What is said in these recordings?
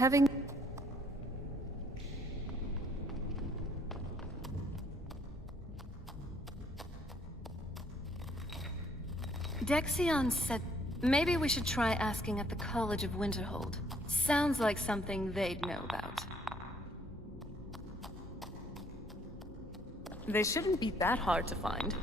Having... Dexion said maybe we should try asking at the College of Winterhold. Sounds like something they'd know about. They shouldn't be that hard to find.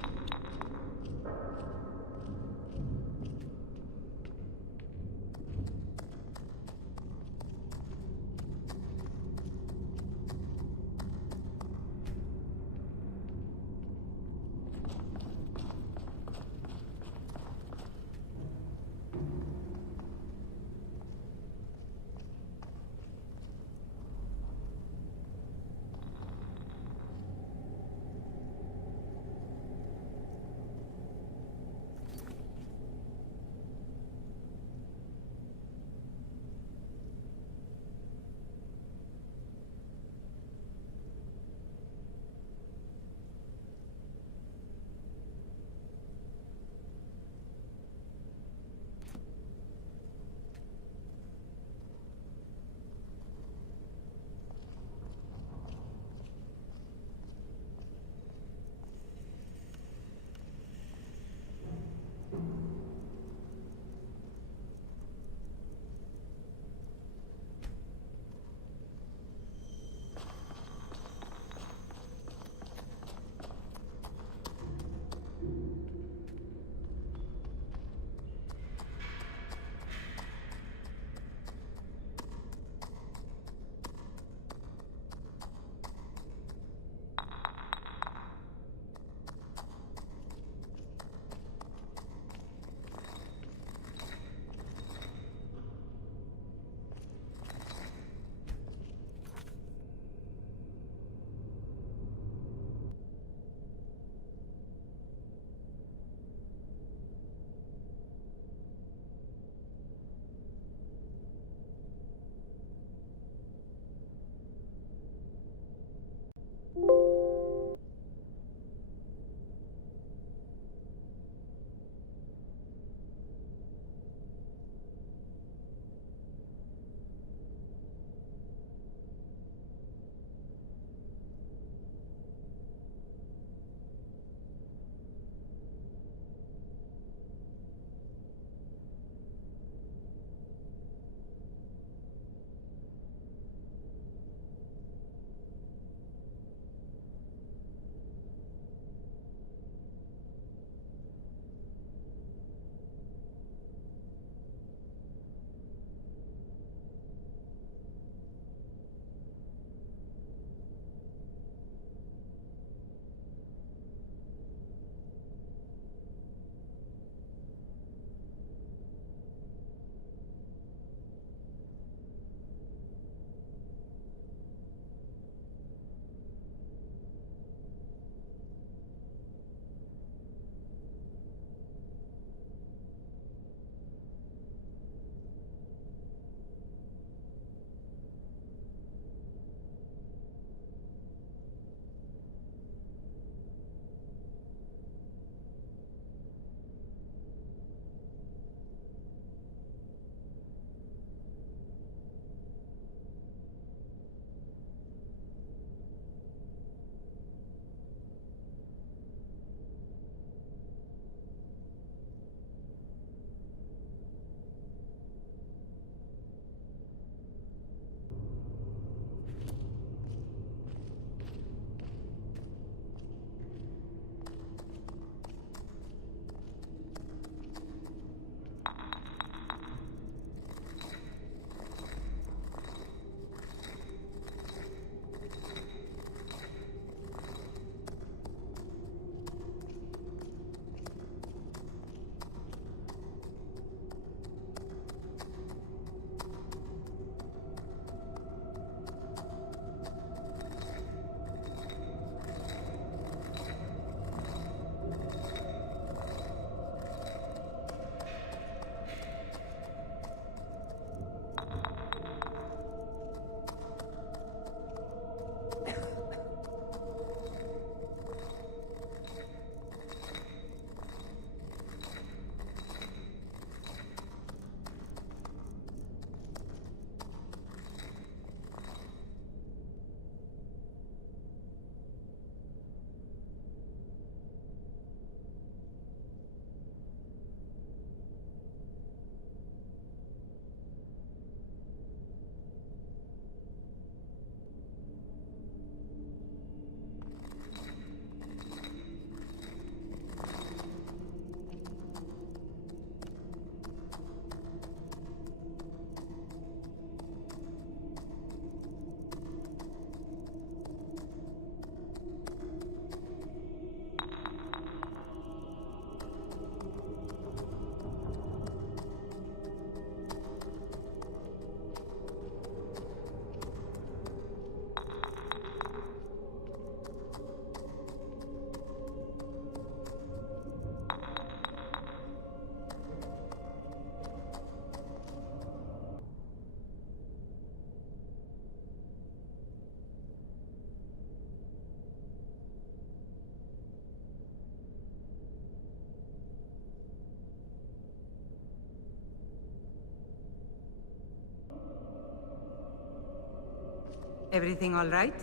Everything all right?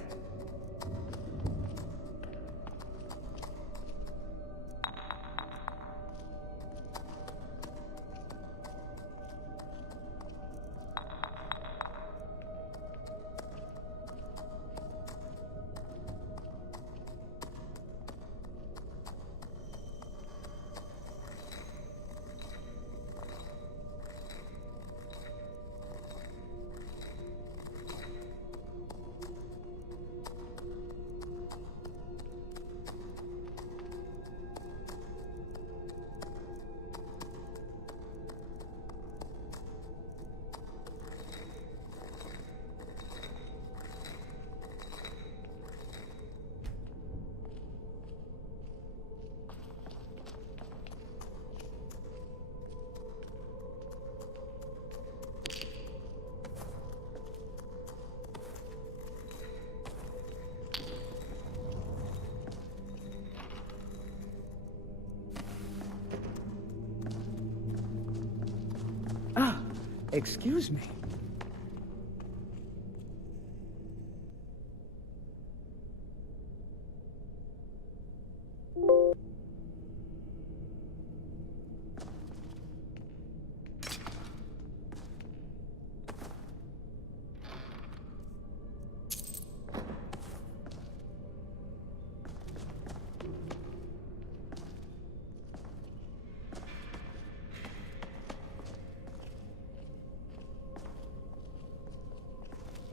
Excuse me.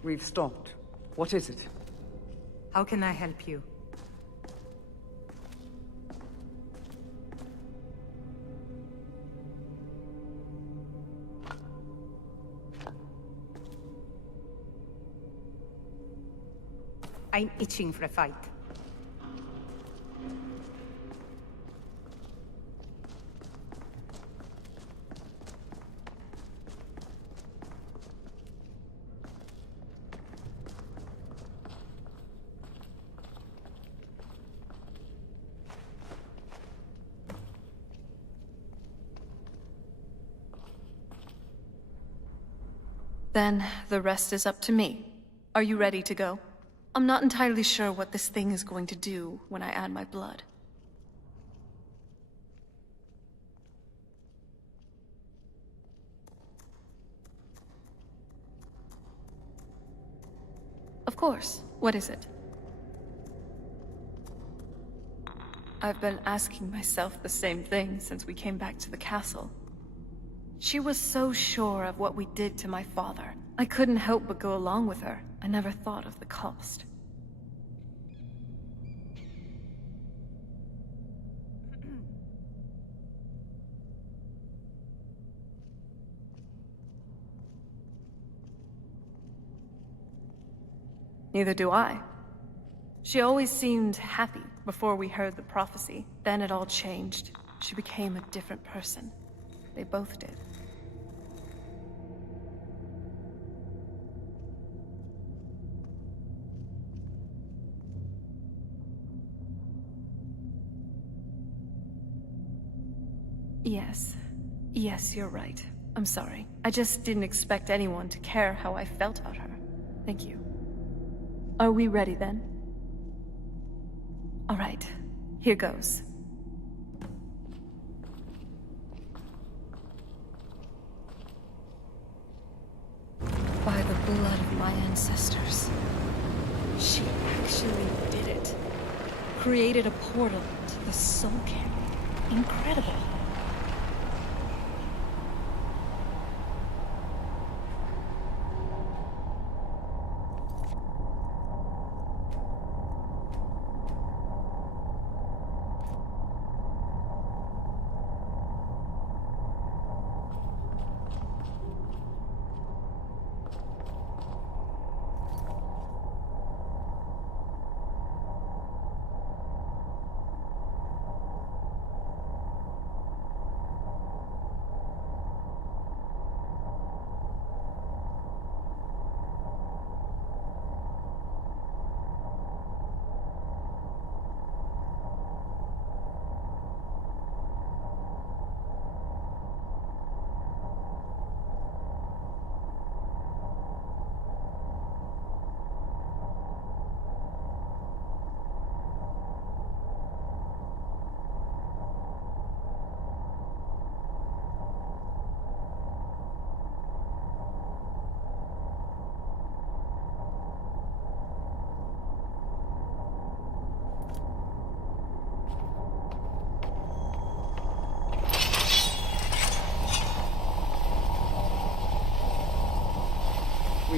We've stopped. What is it? How can I help you? I'm itching for a fight. Then the rest is up to me. Are you ready to go? I'm not entirely sure what this thing is going to do when I add my blood. Of course. What is it? I've been asking myself the same thing since we came back to the castle. She was so sure of what we did to my father. I couldn't help but go along with her. I never thought of the cost. Neither do I. She always seemed happy before we heard the prophecy. Then it all changed. She became a different person. They both did. Yes. Yes, you're right. I'm sorry. I just didn't expect anyone to care how I felt about her. Thank you. Are we ready then? All right. Here goes. By the blood of my ancestors. She actually did it. Created a portal to the Soul Camp. Incredible.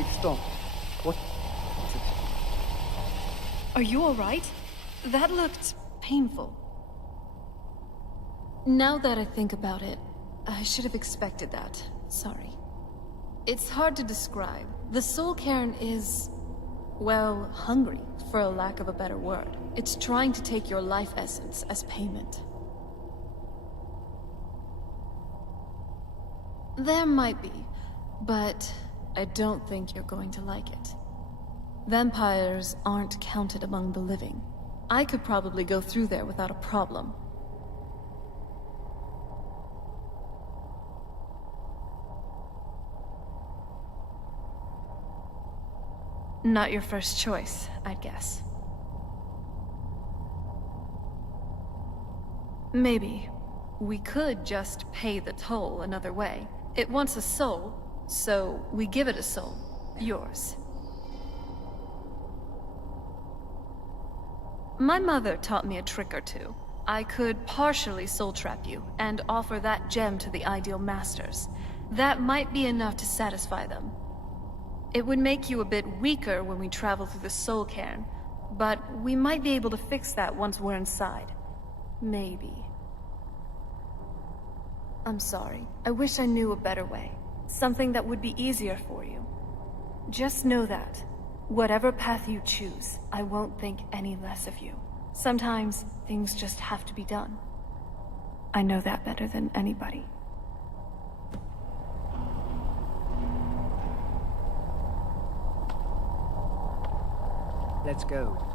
Wait, stop. What is it? Are you alright? That looked painful. Now that I think about it, I should have expected that. Sorry. It's hard to describe. The soul cairn is, well, hungry, for a lack of a better word. It's trying to take your life essence as payment. There might be, but I don't think you're going to like it. Vampires aren't counted among the living. I could probably go through there without a problem. Not your first choice, I'd guess. Maybe. We could just pay the toll another way. It wants a soul, so we give it a soul. Yours. My mother taught me a trick or two. I could partially soul trap you, and offer that gem to the ideal masters. That might be enough to satisfy them. It would make you a bit weaker when we travel through the soul cairn, but we might be able to fix that once we're inside. Maybe. I'm sorry. I wish I knew a better way. Something that would be easier for you. Just know that, whatever path you choose, I won't think any less of you. Sometimes, things just have to be done. I know that better than anybody. Let's go.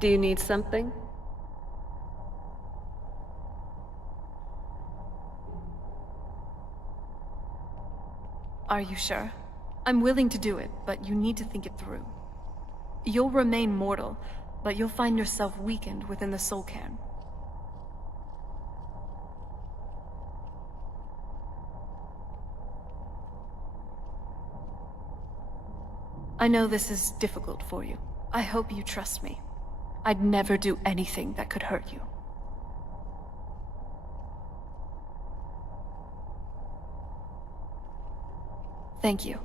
Do you need something? Are you sure? I'm willing to do it, but you need to think it through. You'll remain mortal, but you'll find yourself weakened within the soul cairn. I know this is difficult for you. I hope you trust me. I'd never do anything that could hurt you. Thank you.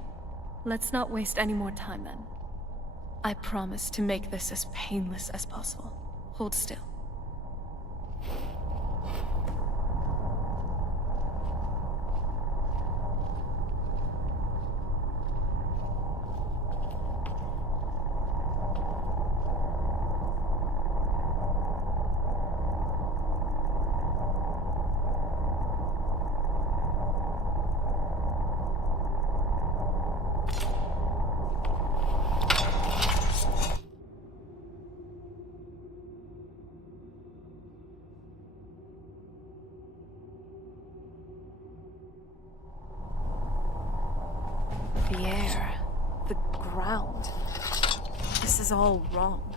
Let's not waste any more time then. I promise to make this as painless as possible. Hold still. The air, the ground. This is all wrong.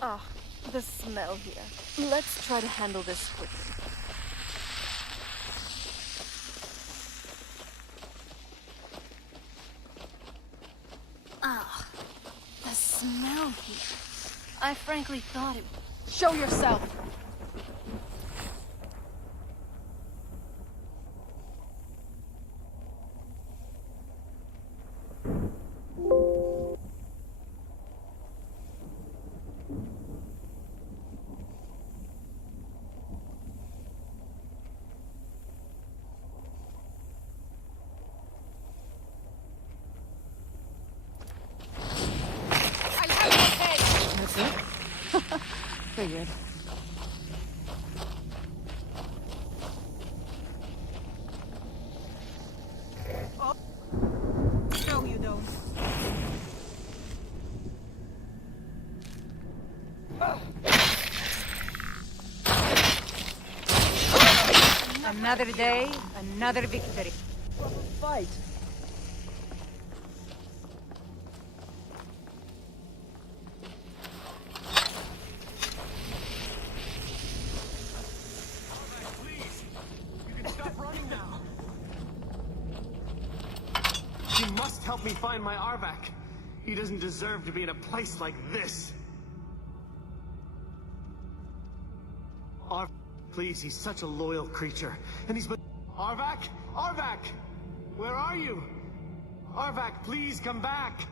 Ah, the smell here. Let's try to handle this quickly. Ah, the smell here. I frankly thought it... Show yourself! Figured. Oh. No, you don't. Another day, another victory. Fight! Help me find my Arvak. He doesn't deserve to be in a place like this. Please, he's such a loyal creature. And he's been... Arvak? Arvak! Where are you? Arvak, please come back!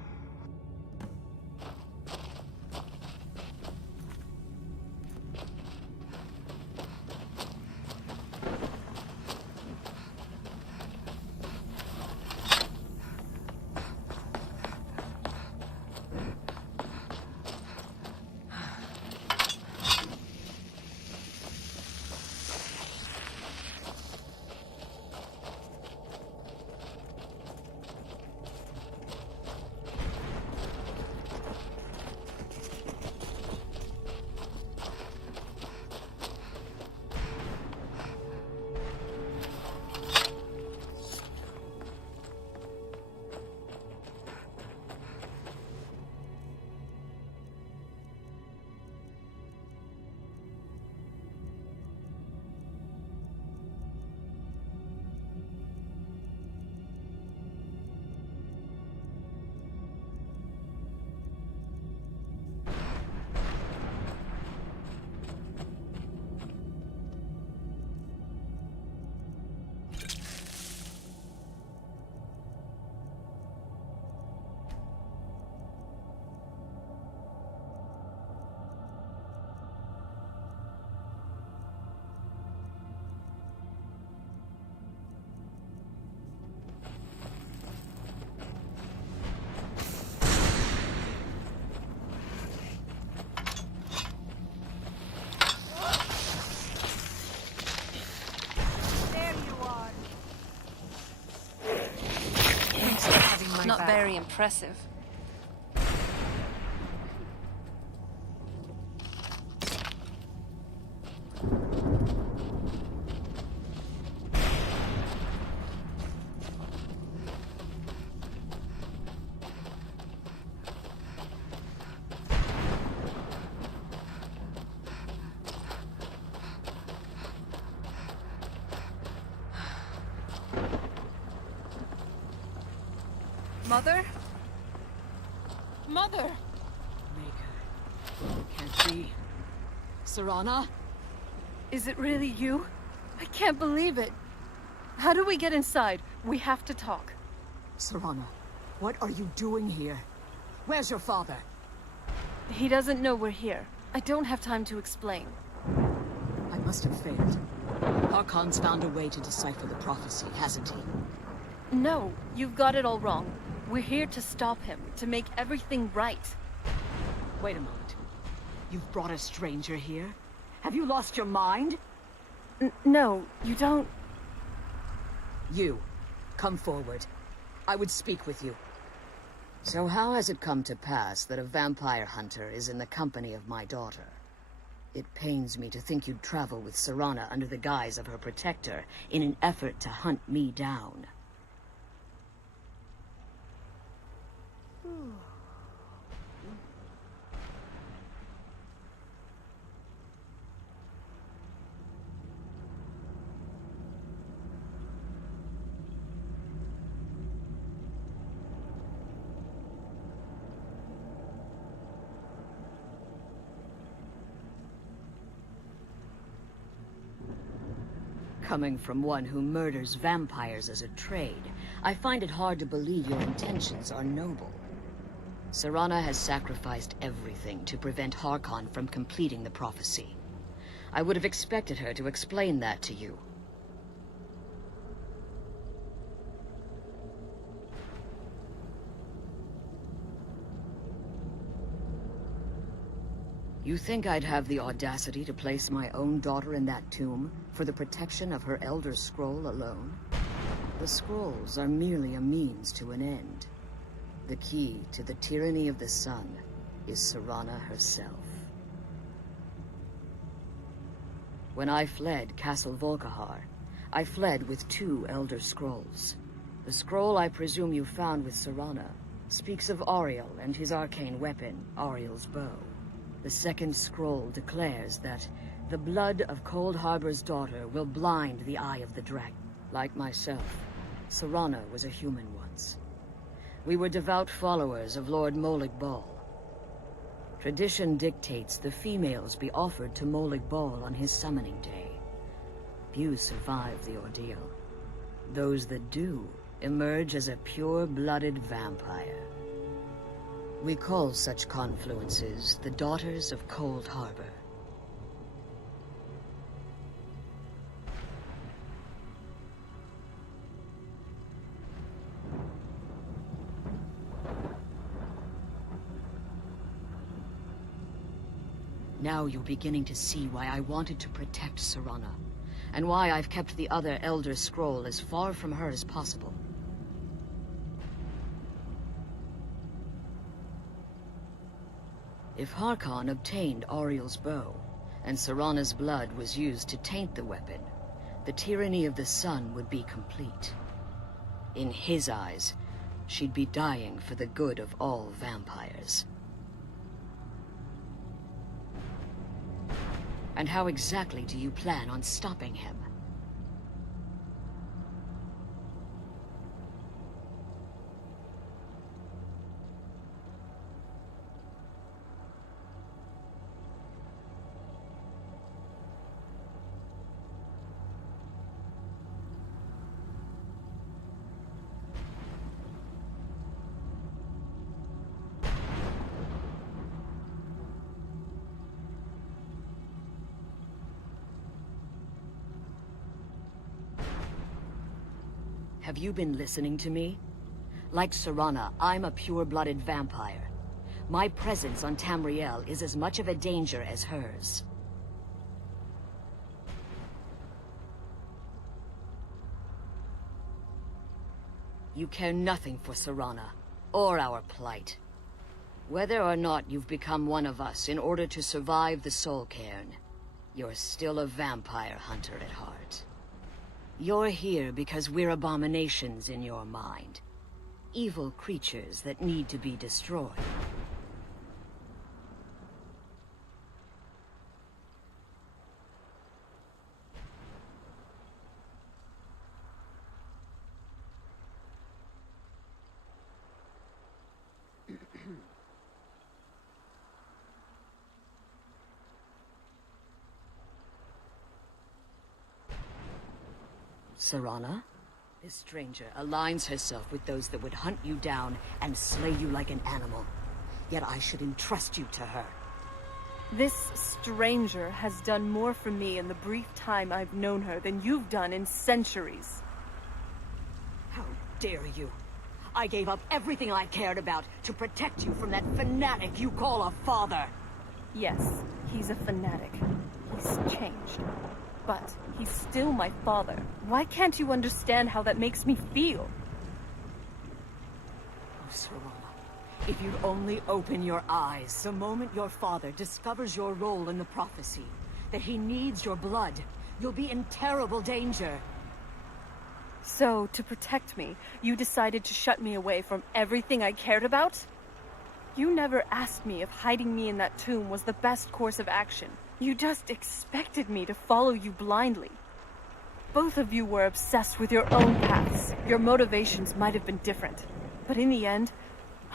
Not very impressive. Mother? Mother! Maker. Can't be. Serana? Is it really you? I can't believe it. How do we get inside? We have to talk. Serana, what are you doing here? Where's your father? He doesn't know we're here. I don't have time to explain. I must have failed. Harkon's found a way to decipher the prophecy, hasn't he? No, you've got it all wrong. We're here to stop him, to make everything right. Wait a moment. You've brought a stranger here? Have you lost your mind? No, you don't... You, come forward. I would speak with you. So how has it come to pass that a vampire hunter is in the company of my daughter? It pains me to think you'd travel with Serana under the guise of her protector in an effort to hunt me down. Coming from one who murders vampires as a trade, I find it hard to believe your intentions are noble. Serana has sacrificed everything to prevent Harkon from completing the prophecy. I would have expected her to explain that to you. You think I'd have the audacity to place my own daughter in that tomb for the protection of her Elder Scroll alone? The scrolls are merely a means to an end. The key to the tyranny of the sun is Serana herself. When I fled Castle Volkihar, I fled with 2 Elder Scrolls. The scroll I presume you found with Serana speaks of Auriel and his arcane weapon, Auriel's bow. The second scroll declares that the blood of Cold Harbor's daughter will blind the eye of the dragon. Like myself, Serana was a human once. We were devout followers of Lord Molig Bal. Tradition dictates the females be offered to Molig Bal on his summoning day. Few survive the ordeal. Those that do emerge as a pure-blooded vampire. We call such confluences the Daughters of Cold Harbor. Now you're beginning to see why I wanted to protect Serana, and why I've kept the other Elder Scroll as far from her as possible. If Harkon obtained Auriel's bow, and Serana's blood was used to taint the weapon, the tyranny of the sun would be complete. In his eyes, she'd be dying for the good of all vampires. And how exactly do you plan on stopping him? Have you been listening to me? Like Serana, I'm a pure-blooded vampire. My presence on Tamriel is as much of a danger as hers. You care nothing for Serana, or our plight. Whether or not you've become one of us in order to survive the Soul Cairn, you're still a vampire hunter at heart. You're here because we're abominations in your mind. Evil creatures that need to be destroyed. Serana? This stranger aligns herself with those that would hunt you down and slay you like an animal. Yet I should entrust you to her. This stranger has done more for me in the brief time I've known her than you've done in centuries. How dare you? I gave up everything I cared about to protect you from that fanatic you call a father. Yes, he's a fanatic. He's changed. But he's still my father. Why can't you understand how that makes me feel? Oh, Serana, If you'd only open your eyes the moment your father discovers your role in the prophecy, that he needs your blood, you'll be in terrible danger. So, to protect me, you decided to shut me away from everything I cared about? You never asked me if hiding me in that tomb was the best course of action. You just expected me to follow you blindly. Both of you were obsessed with your own paths. Your motivations might have been different, but in the end,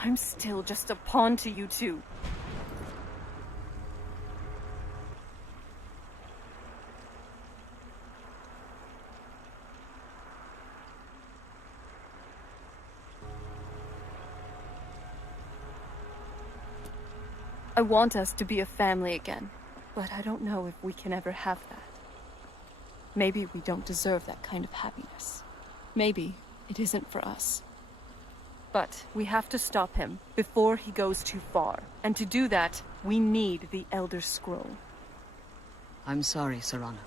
I'm still just a pawn to you two. I want us to be a family again, but I don't know if we can ever have that. Maybe we don't deserve that kind of happiness. Maybe it isn't for us. But we have to stop him before he goes too far. And to do that, we need the Elder Scroll. I'm sorry, Serana.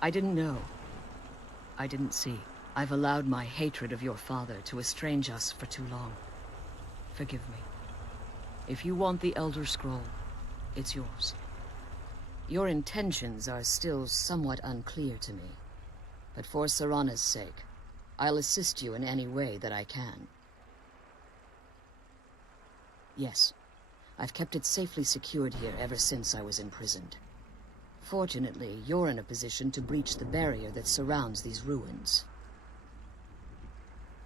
I didn't know. I didn't see. I've allowed my hatred of your father to estrange us for too long. Forgive me. If you want the Elder Scroll, it's yours. Your intentions are still somewhat unclear to me. But for Serana's sake, I'll assist you in any way that I can. Yes, I've kept it safely secured here ever since I was imprisoned. Fortunately, you're in a position to breach the barrier that surrounds these ruins.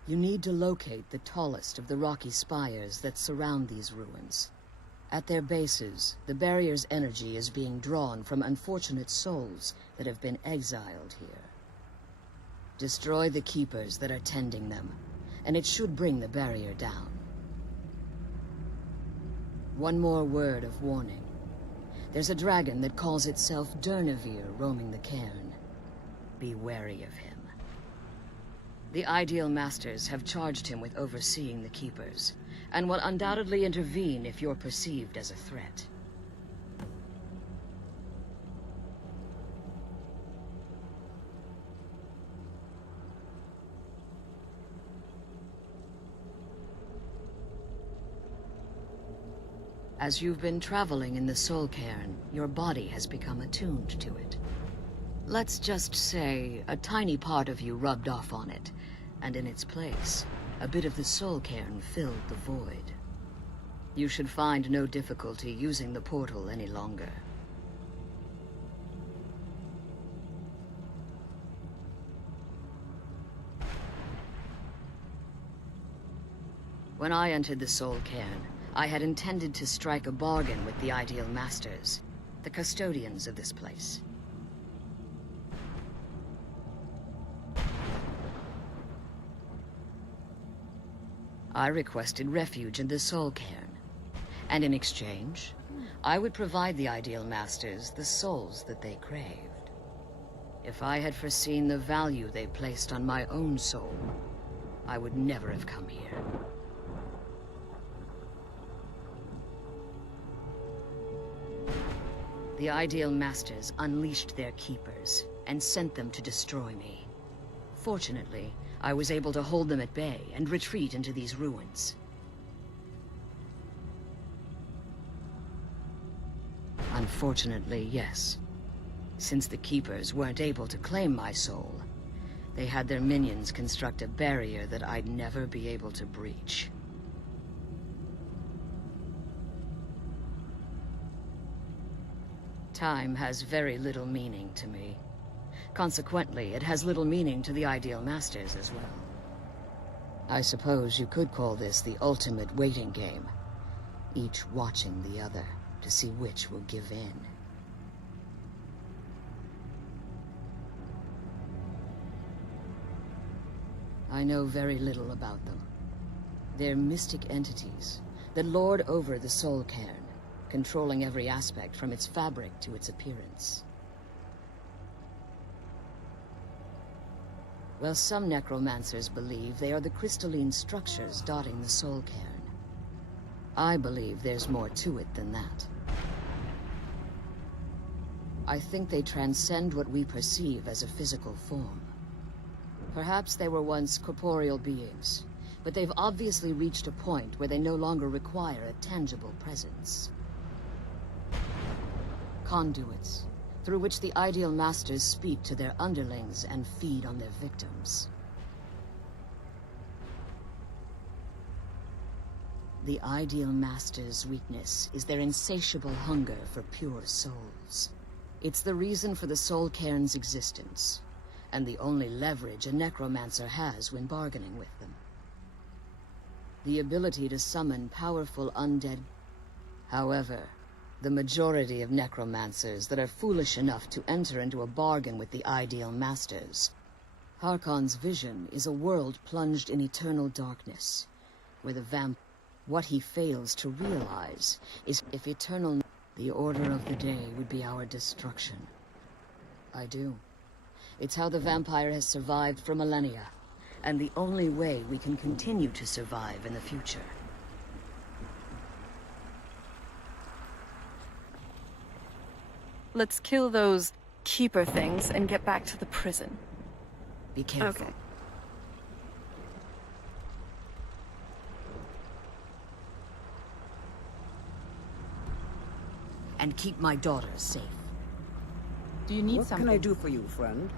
You need to locate the tallest of the rocky spires that surround these ruins. At their bases, the barrier's energy is being drawn from unfortunate souls that have been exiled here. Destroy the keepers that are tending them, and it should bring the barrier down. One more word of warning. There's a dragon that calls itself Durnevere roaming the cairn. Be wary of him. The Ideal Masters have charged him with overseeing the Keepers, and will undoubtedly intervene if you're perceived as a threat. As you've been traveling in the Soul Cairn, your body has become attuned to it. Let's just say a tiny part of you rubbed off on it, and in its place, a bit of the Soul Cairn filled the void. You should find no difficulty using the portal any longer. When I entered the Soul Cairn, I had intended to strike a bargain with the Ideal Masters, the custodians of this place. I requested refuge in the Soul Cairn, and in exchange, I would provide the Ideal Masters the souls that they craved. If I had foreseen the value they placed on my own soul, I would never have come here. The Ideal Masters unleashed their keepers and sent them to destroy me. Fortunately, I was able to hold them at bay and retreat into these ruins. Unfortunately, yes. Since the Keepers weren't able to claim my soul, they had their minions construct a barrier that I'd never be able to breach. Time has very little meaning to me. Consequently, it has little meaning to the Ideal Masters as well. I suppose you could call this the ultimate waiting game, each watching the other to see which will give in. I know very little about them. They're mystic entities that lord over the Soul Cairn, controlling every aspect from its fabric to its appearance. Well, some necromancers believe they are the crystalline structures dotting the Soul Cairn. I believe there's more to it than that. I think they transcend what we perceive as a physical form. Perhaps they were once corporeal beings, but they've obviously reached a point where they no longer require a tangible presence. Conduits, through which the Ideal Masters speak to their underlings and feed on their victims. The Ideal Masters' weakness is their insatiable hunger for pure souls. It's the reason for the Soul Cairn's existence, and the only leverage a necromancer has when bargaining with them. The ability to summon powerful undead. However, the majority of necromancers that are foolish enough to enter into a bargain with the Ideal Masters. Harkon's vision is a world plunged in eternal darkness, where the what he fails to realize is if eternal... The order of the day would be our destruction. I do. It's how the vampire has survived for millennia, and the only way we can continue to survive in the future. Let's kill those keeper things and get back to the prison. Be careful. Okay. And keep my daughters safe. Do you need What something? can I do for you, friend?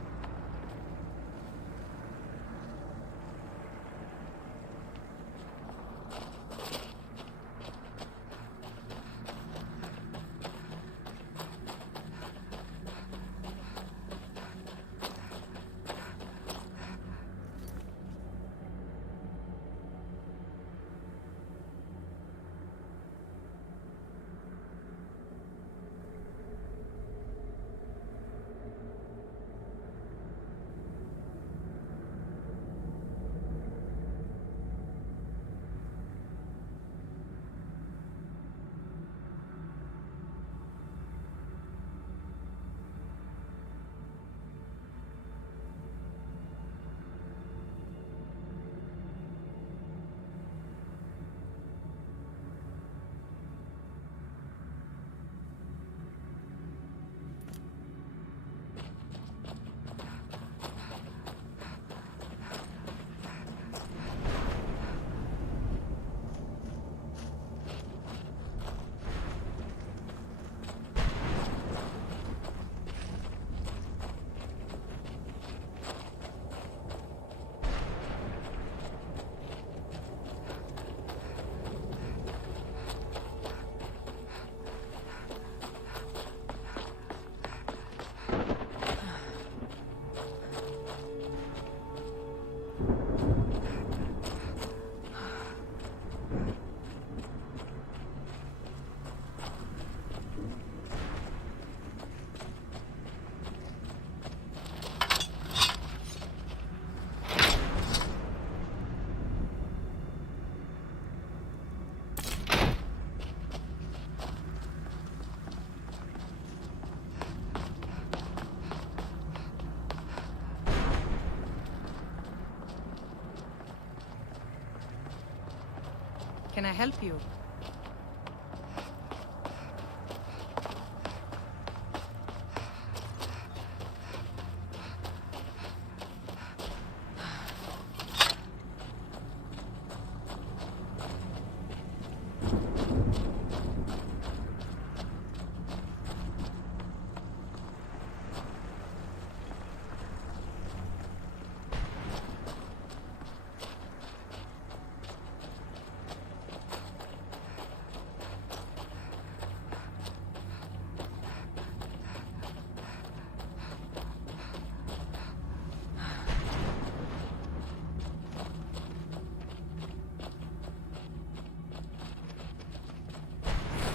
Can I help you?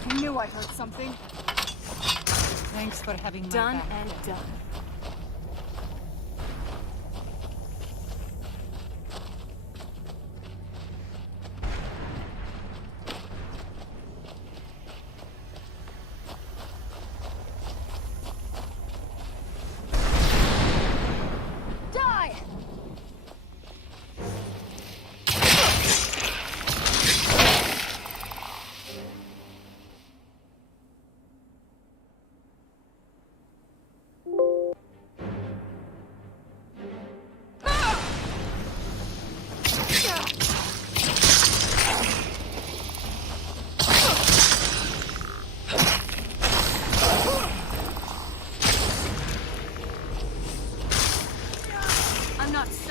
I knew I heard something. Thanks for having my Done back. and done.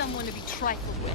someone to be trifled with.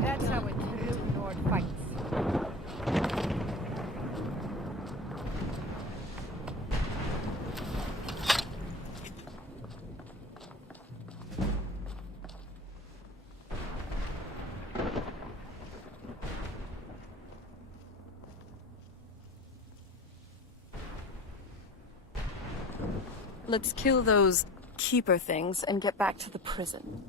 That's how a true Nord fights. Let's kill those keeper things and get back to the prison.